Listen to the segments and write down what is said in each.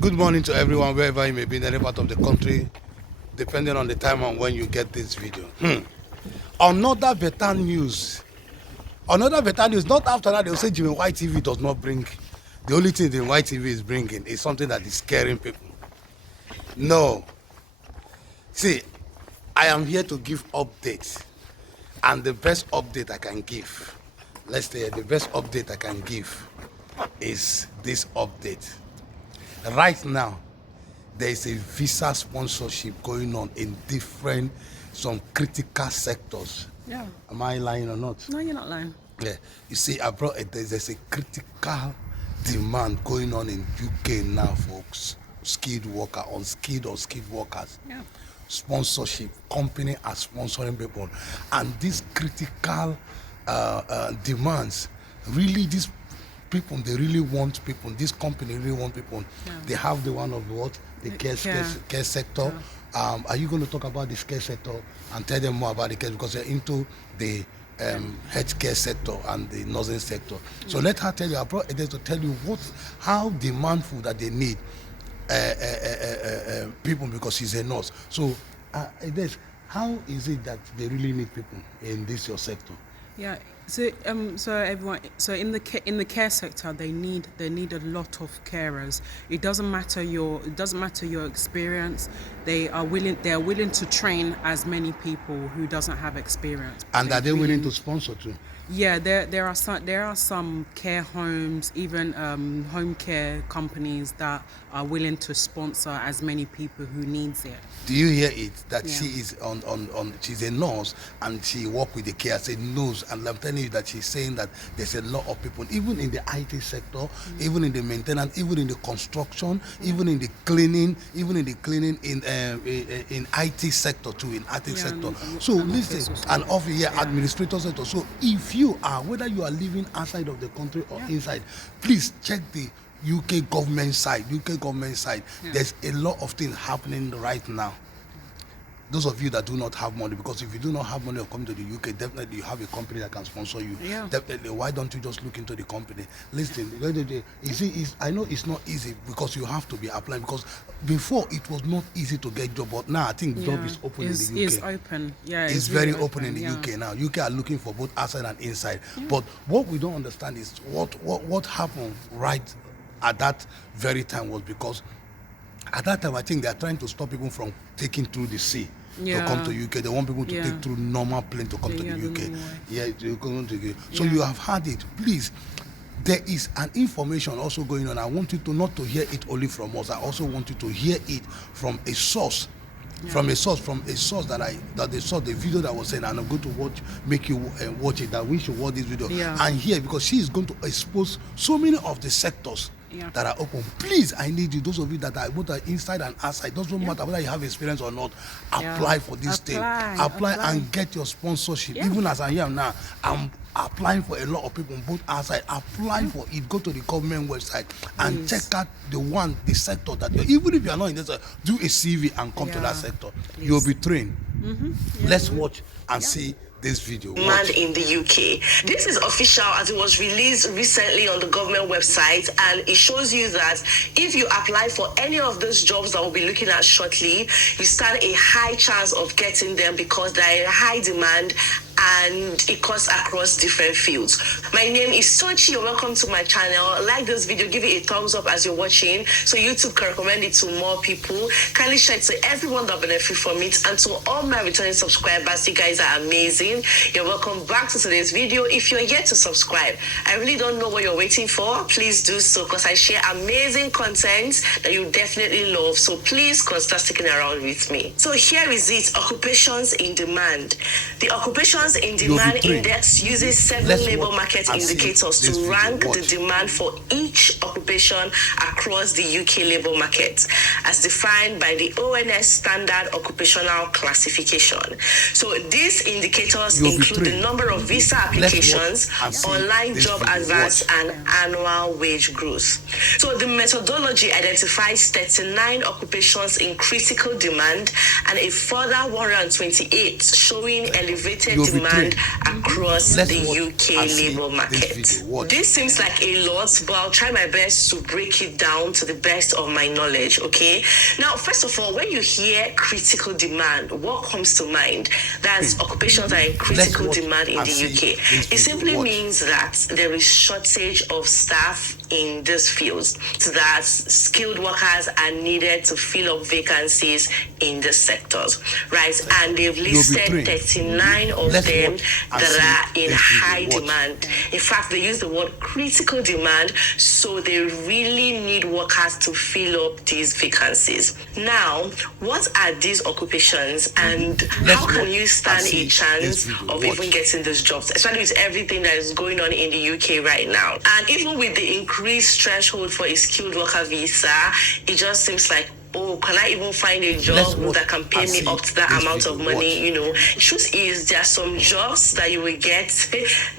Good morning to everyone, wherever you may be in any part of the country, depending on the time and when you get this video. Another better news. Another better news. Not after that, they'll say Jimmy White TV does not bring. The only thing the White TV is bringing is something that is scaring people. No. See, I am here to give updates. And the best update I can give, let's say the best update I can give is this update. Right now, there is a visa sponsorship going on in some critical sectors. Yeah. Am I lying or not? No, you're not lying. Yeah. You see, there's a critical demand going on in UK now for skilled workers, unskilled or skilled workers. Yeah. Sponsorship. Company are sponsoring people. And these critical demands, really these people, they really want people. This company really want people. Yeah. They have the one of what? The care sector. Yeah. Are you going to talk about this care sector and tell them more about the care, because they're into the healthcare sector and the nursing sector? So let her tell you. I brought it to tell you how demandful that they need people, because she's a nurse. So how is it that they really need people in your sector? Yeah. So everyone. So in the care sector, they need a lot of carers. It doesn't matter your experience. They are willing to train as many people who doesn't have experience. And are they willing to sponsor too? Yeah, there are some care homes, even home care companies that are willing to sponsor as many people who needs it. Do you hear it? That she is she's a nurse and she work with the care as a nurse, and I'm telling you that she's saying that there's a lot of people, even in the IT sector, even in the maintenance, even in the construction, even in the cleaning, in IT sector too, in IT sector. So listen, and administrator sector. So if you are, whether you are living outside of the country or inside, please check the UK government side. There's a lot of things happening right now. Those of you that do not have money, because if you do not have money or come to the UK, definitely you have a company that can sponsor you. Yeah. Definitely. Why don't you just look into the company? Listen, I know it's not easy because you have to be applying, because before it was not easy to get job, but now I think job is open in the UK. It's open. Yeah. It's really very open in the UK now. UK are looking for both outside and inside. But what we don't understand is what happened right at that very time was because at that time I think they are trying to stop people from taking through the sea to come to UK. They want people to take through normal plane to come to the UK. So you have had it. Please, there is an information also going on. I want you to not to hear it only from us. I also want you to hear it from a source. From a source that they saw the video that was saying, and I'm going to make you watch it, that we should watch this video and hear, because she is going to expose so many of the sectors that are open. Please, I need you, those of you that are both inside and outside, doesn't matter whether you have experience or not, apply for this thing. Apply and get your sponsorship. Even as I am now, I'm applying for a lot of people both outside. Apply for it. Go to the government website and check out the sector that you're, even if you're not in this, do a CV and come to that sector. You'll be trained. Let's watch and see this video. Demand in the UK. This is official as it was released recently on the government website, and it shows you that if you apply for any of those jobs that we'll be looking at shortly, you stand a high chance of getting them because they're in high demand and it cuts across different fields. My name is Sochi. You're welcome to my channel. Like this video, give it a thumbs up as you're watching so YouTube can recommend it to more people. Kindly share it to everyone that benefit from it, and to all my returning subscribers, you guys are amazing. You're welcome back to today's video. If you're yet to subscribe, I really don't know what you're waiting for. Please do so, because I share amazing content that you definitely love. So please consider sticking around with me. So here is it: occupations in demand. The occupations in demand index uses 7 labor market indicators to rank the demand for each occupation across the UK labor market, as defined by the ONS Standard Occupational Classification. So these indicators include the number of visa applications, online job adverts, and annual wage growth. So the methodology identifies 39 occupations in critical demand and a further 128 showing elevated demand demand trained. across Let's the watch UK and see labour this market. video. Watch. This seems like a lot, but I'll try my best to break it down to the best of my knowledge, okay? Now, first of all, when you hear critical demand, what comes to mind? That's occupations that are in critical watch demand in and the see UK. this It video. simply Watch. means that there is shortage of staff in these fields, so that skilled workers are needed to fill up vacancies in the sectors, right? And they've listed trained. 39 of Let's them watch and that see are in this video. high Watch. demand. In fact, they use the word critical demand, so they really need workers to fill up these vacancies. Now, what are these occupations, and Let's how can watch you and stand see a this chance video. of Watch. even getting these jobs, especially with everything that is going on in the UK right now? And even with the increased threshold for a skilled worker visa, it just seems like, oh, can I even find a Let's job watch that can pay and me see up to that this amount of video. money? Watch. You know, truth is, there are some jobs that you will get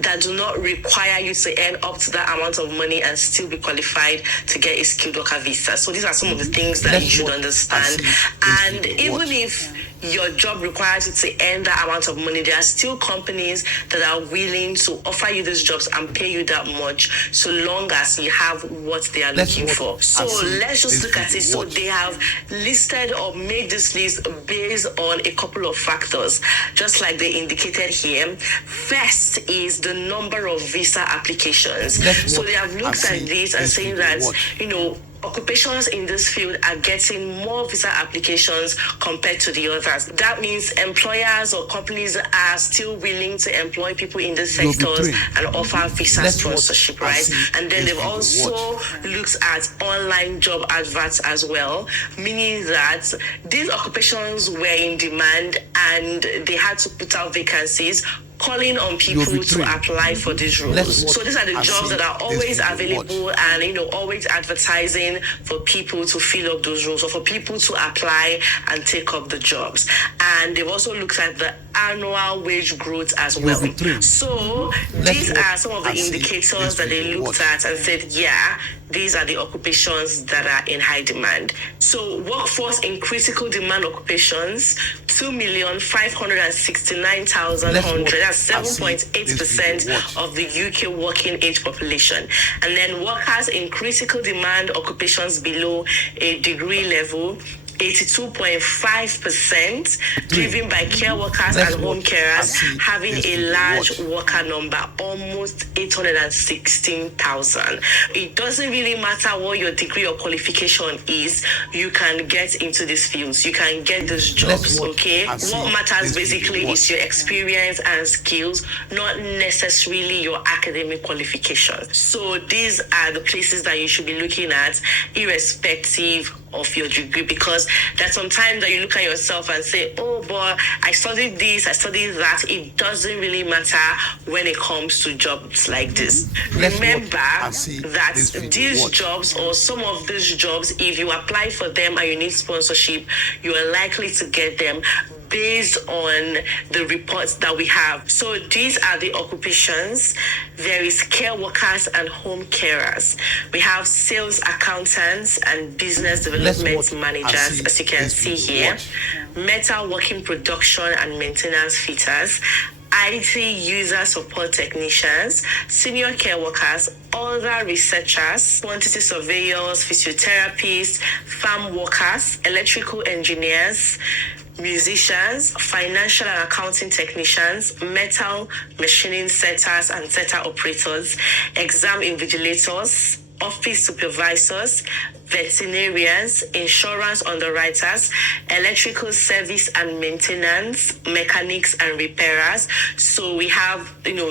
that do not require you to earn up to that amount of money and still be qualified to get a skilled worker visa. So these are some of the things that Let's you should watch and understand. see this And video. even Watch. if your job requires you to earn that amount of money, there are still companies that are willing to offer you these jobs and pay you that much, so long as you have what they are Let's looking watch for. and So see let's just this look at it. video. So Watch. they have listed or made this list based on a couple of factors, just like they indicated here. First is the number of visa applications. Let's So watch they have looked and at see this and this saying video. that, Watch. you know, occupations in this field are getting more visa applications compared to the others. That means employers or companies are still willing to employ people in these You'll be sectors trained. and offer visa Let's watch sponsorship, and right? see And then this they've video. also Watch. looked at online job adverts as well, meaning that these occupations were in demand and they had to put out vacancies, calling on people You'll be to trained. apply for these roles. Let's watch So these are the and jobs see that are this always video. available and, you know, always advertising for people to fill up those roles or for people to apply and take up the jobs. And they've also looked at the annual wage growth as well. be trained. So Let's these watch are some of the and see indicators this that they video. looked Watch. at and said, yeah, these are the occupations that are in high demand. So workforce in critical demand occupations, 2,569,100. Let's watch That's and see 7.8% this video. Watch. of the UK working age population. And then workers in critical demand occupations below a degree level, 82.5%, driven by care workers Let's and home watch carers, and see having this a video. large Watch. worker number, almost 816,000. It doesn't really matter what your degree or qualification is, you can get into these fields, you can get these jobs, watch okay? and see What matters this video. basically Watch. is your experience and skills, not necessarily your academic qualifications. So these are the places that you should be looking at, irrespective of your degree, because there's sometimes that you look at yourself and say, oh, but I studied this, I studied that. It doesn't really matter when it comes to jobs like this. Let's Remember watch and see that this video. these Watch. jobs, or some of these jobs, if you apply for them and you need sponsorship, you are likely to get them based on the reports that we have. So these are the occupations. There is care workers and home carers. We have sales accountants and business development watch and managers, see as you can this see video. here. Watch. Metal working production and maintenance fitters, IT user support technicians, senior care workers, other researchers, quantity surveyors, physiotherapists, farm workers, electrical engineers, musicians, financial and accounting technicians, metal machining setters and setter operators, exam invigilators, office supervisors, veterinarians, insurance underwriters, electrical service and maintenance, mechanics and repairers. So we have,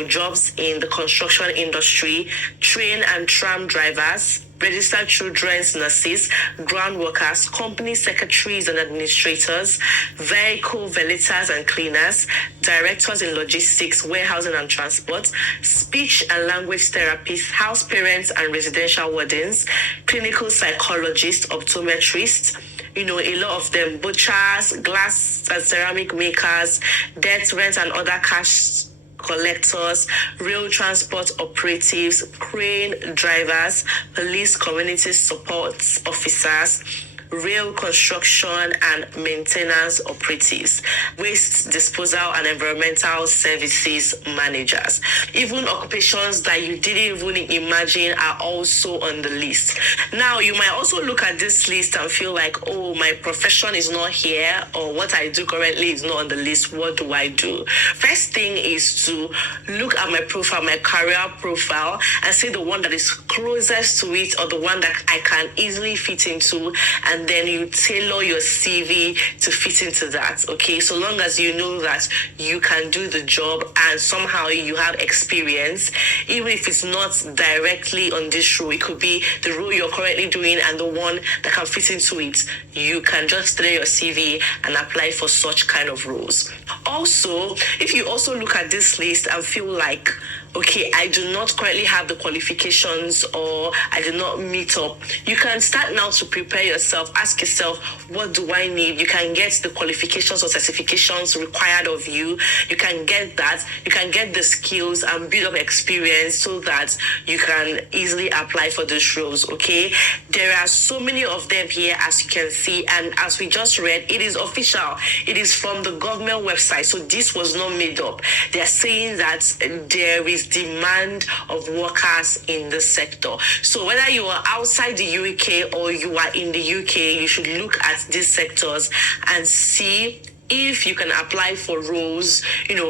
jobs in the construction industry, train and tram drivers, registered children's nurses, ground workers, company secretaries and administrators, vehicle valeters and cleaners, directors in logistics, warehousing and transport, speech and language therapists, house parents and residential wardens, clinical psychologists, optometrists, a lot of them, butchers, glass and ceramic makers, debt, rent and other cash collectors, rail transport operatives, crane drivers, police community support officers, rail construction and maintenance operatives, waste disposal and environmental services managers. Even occupations that you didn't even imagine are also on the list. Now, you might also look at this list and feel like, oh, my profession is not here, or what I do currently is not on the list. What do I do? First thing is to look at my profile, my career profile, and see the one that is closest to it or the one that I can easily fit into, and then you tailor your CV to fit into that. Okay, so long as you know that you can do the job and somehow you have experience, even if it's not directly on this role, it could be the role you're currently doing and the one that can fit into it. You can just tailor your CV and apply for such kind of roles. Also, if you also look at this list and feel like, okay, I do not currently have the qualifications or I did not meet up, you can start now to prepare yourself. Ask yourself, what do I need? You can get the qualifications or certifications required of you. You can get that. You can get the skills and build up experience so that you can easily apply for these roles, okay? There are so many of them here, as you can see, and as we just read, it is official. It is from the government website, so this was not made up. They are saying that there is demand of workers in the sector. So whether you are outside the UK or you are in the UK, you should look at these sectors and see if you can apply for roles,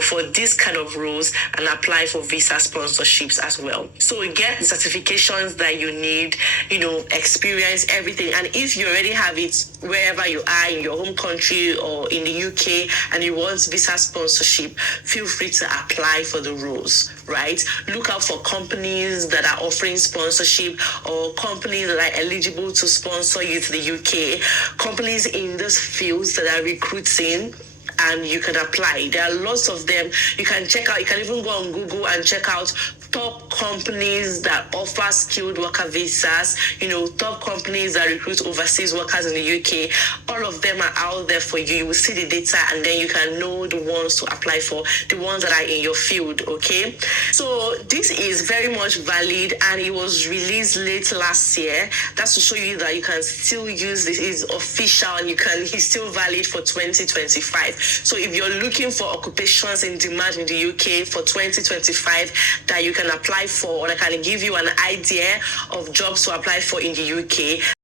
for this kind of roles, and apply for visa sponsorships as well. So get the certifications that you need, experience everything. And if you already have it wherever you are, in your home country or in the UK, and you want visa sponsorship, feel free to apply for the roles, right? Look out for companies that are offering sponsorship or companies that are eligible to sponsor you to the UK, companies in those fields that are recruiting, and you can apply. There are lots of them. You can check out, you can even go on Google and check out top companies that offer skilled worker visas, top companies that recruit overseas workers in the UK. All of them are out there for you. You will see the data and then you can know the ones to apply for, the ones that are in your field, okay? So this is very much valid and it was released late last year. That's to show you that you can still use this. It's official and it's still valid for 2025. So if you're looking for occupations in demand in the UK for 2025 that you can apply for, or I can give you an idea of jobs to apply for in the UK,